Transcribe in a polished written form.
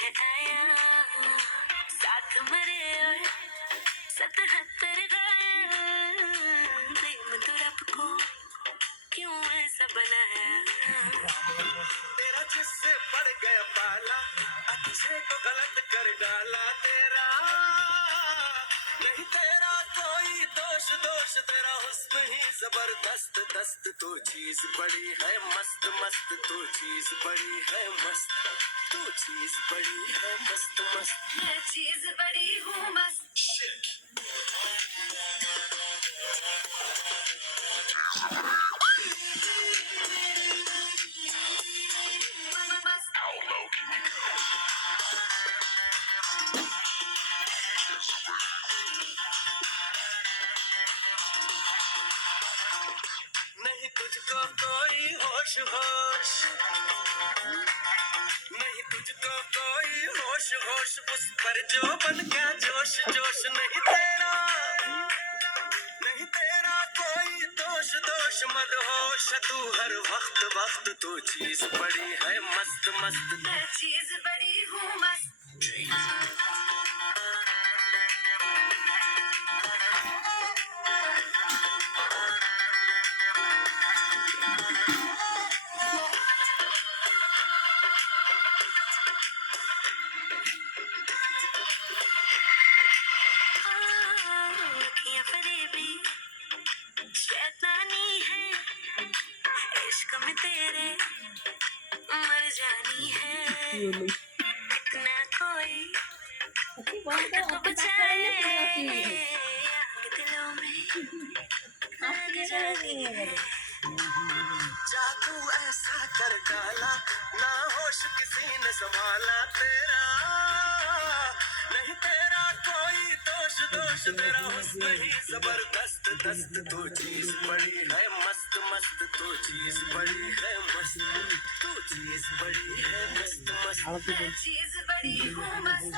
है आया साथ मरे और 77 घायल। प्रेम तो रब को क्यों ऐसा बनाया। तेरा जिससे पड़ गया पाला, अच्छे को गलत कर डाला तेरा। नहीं तेरा कोई दोष, दोष तेरा हुस्न ही जबरदस्त दस्त। तो चीज बड़ी है मस्त मस्त, तो चीज बड़ी है मस्त, तो चीज बड़ी है मस्त मस्त। मैं चीज बड़ी हूँ मस्त। नहीं तुझको कोई होश होश, नहीं तुझको कोई होश होश, उस पर जो बन गया जोश जोश। नहीं तेरा, नहीं तेरा कोई दोष दोष, मदहोश तू हर वक्त वक्त। तो चीज बड़ी है मस्त मस्त, मैं चीज बड़ी हूँ मस्त। फरेबी शैतानी है, इश्क में तेरे मर जानी है। ना कोई तो बचाए, आग दिलों में आग जलानी है। जादू ऐसा कर डाला, ना होश किसी ने संभाला तेरा। नहीं तेरा कोई दोष दोष, तेरा हुस्न ही जबरदस्त दस्त। तो चीज बड़ी है मस्त मस्त, तो चीज बड़ी है मस्त, तो चीज बड़ी है मस्त मस्त। मैं चीज बड़ी हूँ मस्त।